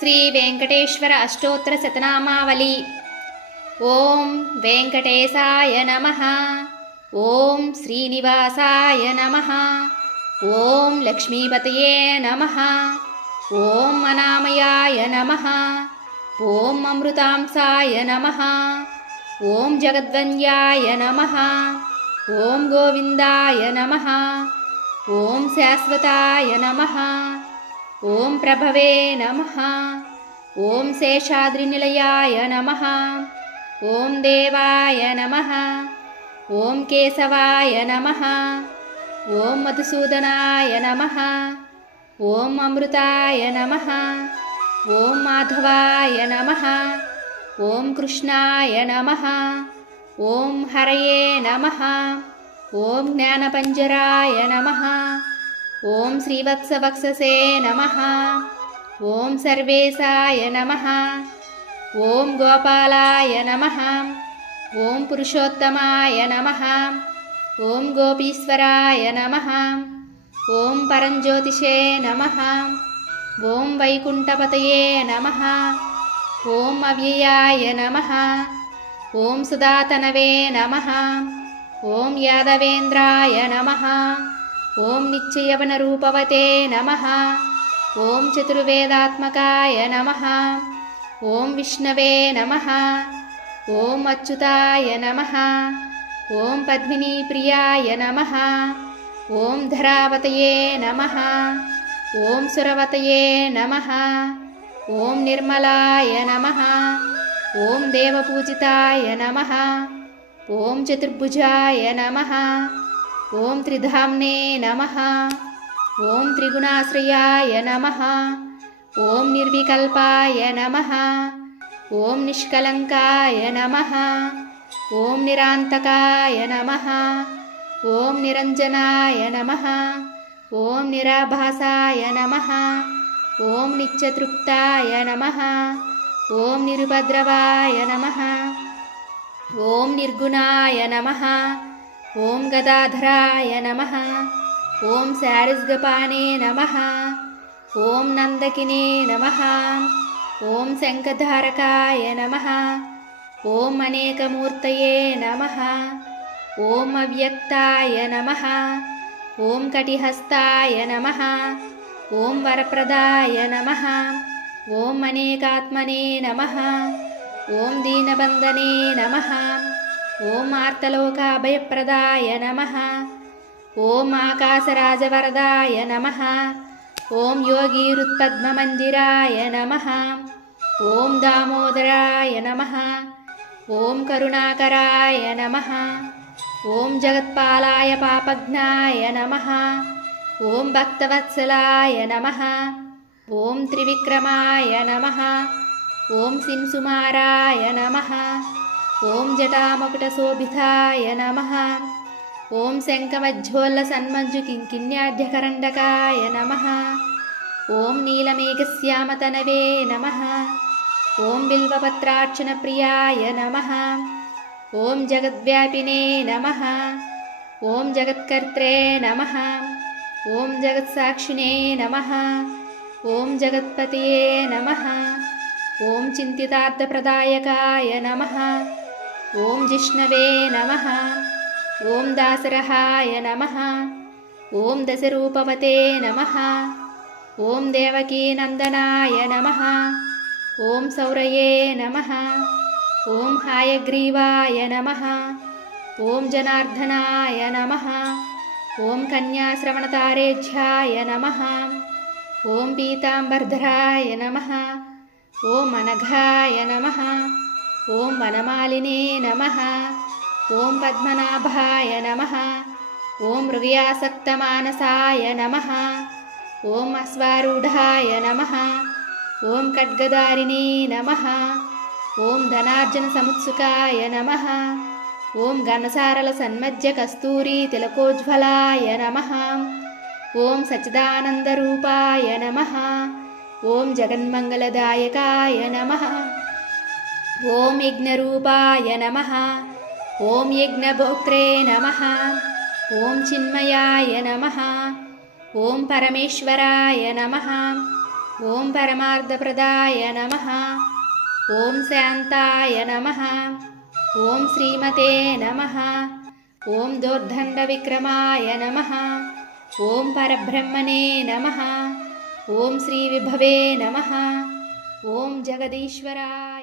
శ్రీ వెంకటేశ్వర అష్టోత్తర శతనామావళి. ఓం వెంకటేశాయ నమః. ఓం శ్రీనివాసాయ నమః. ఓం లక్ష్మీపతయే నమః. ఓం అనామయాయ నమః. ఓం అమృతాంసాయ నమః. ఓం జగద్వంద్యాయ నమః. ఓం గోవిందాయ నమః. ఓం శాశ్వతాయ నమః. ఓం ప్రభవే నమః. ఓం శేషాద్రినిలయాయ నమః. ఓం దేవాయ నమః. ఓం కేశవాయ నమః. ఓం మధుసూదనాయ నమః. ఓం అమృతాయ నమః. ఓం మాధవాయ నమః. ఓం కృష్ణాయ నమః. ఓం హరయే నమః. ఓం జ్ఞానపంజరాయ నమః. ఓం శ్రీవత్సవక్షసే నమః. ఓం సర్వేశాయ నమః. ఓం గోపాలాయ నమః. ఓం పురుషోత్తమాయ నమః. ఓం గోపీశ్వరాయ నమః. ఓం పరంజ్యోతిషే నమః. ఓం వైకుంఠపతయే నమః. ఓం అవ్యయాయ నమః. ఓం సుధాతనవే నమః. ఓం యాదవేంద్రాయ నమః. ఓం నిత్యయవనరూపవతే నమః. ఓం చతుర్వేదాత్మకాయ నమః. ఓం విష్ణవే నమః. ఓం అచ్యుతాయ నమః. ఓం పద్మినీప్రియాయ నమః. ఓం ధరావతయే నమః. ఓం సురవతయే నమః. ఓం నిర్మలాయ నమః. ఓం దేవపూజితాయ నమః. ఓం చతుర్భుజాయ నమః. ఓం త్రిధామ్నే నమః. ఓం త్రిగుణాశ్రయాయ నమః. ఓం నిర్వికల్పాయ నమః. ఓం నిష్కలంకాయ నమః. ఓం నిరాంతకాయ నమః. ఓం నిరంజనాయ నమః. ఓం నిరాభాసాయ నమః. ఓం నిత్యతృప్తాయ నమః. ఓం నిరుపద్రవాయ నమః. ఓం నిర్గుణాయ నమః. ఓం గదాధరాయ నమః. ఓం శారిస్గపానే నమః. ఓం నందకినే నమః. ఓం శంఖధారకాయ నమః. ఓం అనేకమూర్తయే నమః. ఓం అవ్యక్తాయ నమః. ఓం కటిహస్తాయ నమః. ఓం వరప్రదాయ నమః. ఓం అనేకాత్మనే నమః. ఓం దీనబంధనే నమః. ఓం ఆర్తలోకాభయప్రదాయ నమః. ఓం ఆకాశరాజవరదాయ నమః. ఓం యోగీరుత్పద్మమందిరాయ నమః. ఓం దామోదరాయ నమః. ఓం కరుణాకరాయ నమః. ఓం జగత్పాలాయ పాపజ్ఞాయ నమః. ఓం భక్తవత్సలాయ నమః. ఓం త్రివిక్రమాయ నమః. ఓం సింసుమారాయ నమః. ఓం జటామకుటశోభితాయ నమః. ఓం శంఖమజ్జోల్లసన్మంజు కింకిణ్యాఢ్యకరండకాయ నమః. ఓం నీలమేఘశ్యామతనవే నమః. ఓం బిల్వపత్రార్చనప్రియాయ నమః. ఓం జగద్వ్యాపినే నమః. ఓం జగత్కర్త్రే నమః. ఓం జగత్సాక్షిణే నమః. ఓం జగత్పతయే నమః. ఓం చింతితార్థప్రదాయకాయ నమః. ఓం జిష్ణవే నమః. ఓం దాసరహాయ నమః. ఓం దశరూపవతే నమః. ఓం దేవకీనందనాయ నమః. ఓం సౌరయే నమః. ఓం హాయగ్రీవాయ నమః. ఓం జనార్దనాయ నమః. ఓం కన్యాశ్రవణతారేధ్యాయ నమః. ఓం పీతాంబర్ధరాయ నమః. ఓం అనఘాయ నమః. ఓం వనమాలినే నమః. ఓం పద్మనాభాయ నమః. ఓం మృగయాసక్తమానసాయ నమః. ఓం అశ్వారూఢాయ నమః. ఓం ఖడ్గదారిణే నమః. ఓం ధనార్జన సముత్సుకాయ నమః. ఓం ఘనసారల సన్మధ్య కస్తూరీ తిలకోజ్వలాయ నమః. ఓం సచ్చిదానందరూపాయ నమః. ఓం జగన్మంగళదాయకాయ నమః. ఓం యజ్ఞరూపాయ నమః. ఓం యజ్ఞభోక్త్రే నమః. ఓం చిన్మయాయ నమః. ఓం పరమేశ్వరాయ నమః. ॐ परमार्धप्रदाय नमः। ॐ शान्ताय नमः। ॐ श्रीमते नमः। ॐ दोर्दण्डविक्रमाय नमः। ॐ परब्रह्मणे नमः। ॐ श्रीविभवे नमः। ॐ जगदीश्वराय